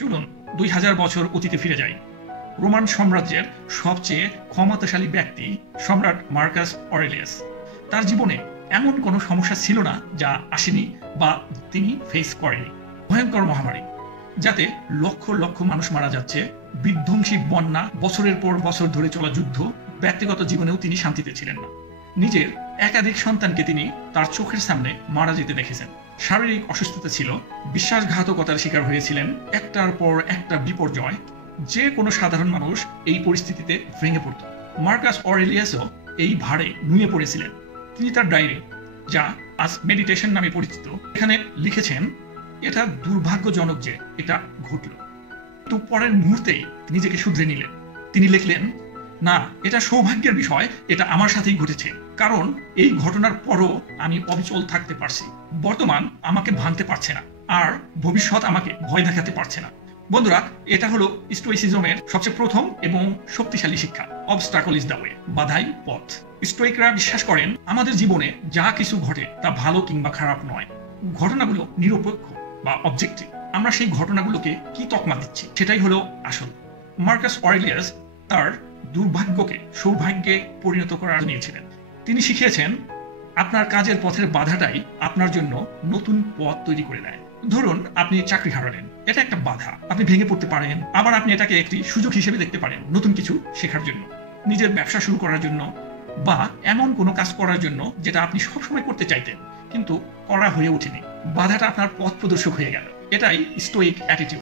চলুন 2000 বছর অতীতে ফিরে যাই। রোমান সাম্রাজ্যের সবচেয়ে ক্ষমতাশালী ব্যক্তি সম্রাট মার্কাস অরেলিয়াস। তার জীবনে এমন কোনো সমস্যা ছিল না যা আসেনি বা তিনি ফেস করেনি। ভয়ঙ্কর মহামারী, যাতে লক্ষ লক্ষ মানুষ মারা যাচ্ছে, বিধ্বংসী বন্যা, বছরের পর বছর ধরে চলা যুদ্ধ। ব্যক্তিগত জীবনেও তিনি শান্তিতে ছিলেন না। নিজের একাধিক সন্তানকে তিনি তার চোখের সামনে মারা যেতে দেখেছেন। শারীরিক অসুস্থতা ছিল, বিশ্বাসঘাতকতার শিকার হয়েছিলেন, একটার পর একটা বিপর্যয়। যে কোনো সাধারণ মানুষ এই পরিস্থিতিতে ভেঙে পড়ত। মার্কাস অরেলিয়াসও এই ভারে নুয়ে পড়েছিলেন। তিনি তার ডায়েরি, যা আজ মেডিটেশন নামে পরিচিত, এখানে লিখেছেন, এটা দুর্ভাগ্যজনক যে এটা ঘটল, কিন্তু পরের মুহূর্তেই নিজেকে শুধরে নিলেন। তিনি লিখলেন, না, এটা সৌভাগ্যের বিষয়, এটা আমার সাথেই ঘটেছে, কারণ এই ঘটনার পরও আমি অবিচল থাকতে পারছি। বর্তমান আমাকে ভাঙতে পারছে না, আর ভবিষ্যৎ আমাকে ভয় দেখাতে পারছে না। বন্ধুরা, এটা হলো স্টোইসিজমের সবচেয়ে প্রথম এবং শক্তিশালী শিক্ষা। অবস্টাকল ইজ দ্য ওয়ে, বাধাই পথ। স্টোইকরা বিশ্বাস করেন আমাদের জীবনে যা কিছু ঘটে তা ভালো কিংবা খারাপ নয়, ঘটনাগুলো নিরপেক্ষ বা অবজেক্টিভ। আমরা সেই ঘটনাগুলোকে কি তকমা দিচ্ছি সেটাই হলো আসল। মার্কাস অরেলিয়াস তার দুর্ভাগ্যকে সৌভাগ্যে পরিণত করার নিয়েছিলেন। তিনি শিখিয়েছেন, আপনার কাজের পথের বাধাটাই আপনার জন্য নতুন পথ তৈরি করে দেয়। ধরুন আপনি চাকরি হারালেন, এটা একটা বাধা, আপনি ভেঙে পড়তে পারেন। আবার আপনি এটাকে একটি সুযোগ হিসেবে দেখতে পারেন, নতুন কিছু শেখার জন্য, নিজের ব্যবসা শুরু করার জন্য, বা এমন কোনো কাজ করার জন্য যেটা আপনি সবসময় করতে চাইতেন কিন্তু করা হয়ে ওঠেনি। বাধাটা আপনার পথ প্রদর্শক হয়ে গেল। এটাই স্টোইক অ্যাটিটিউড।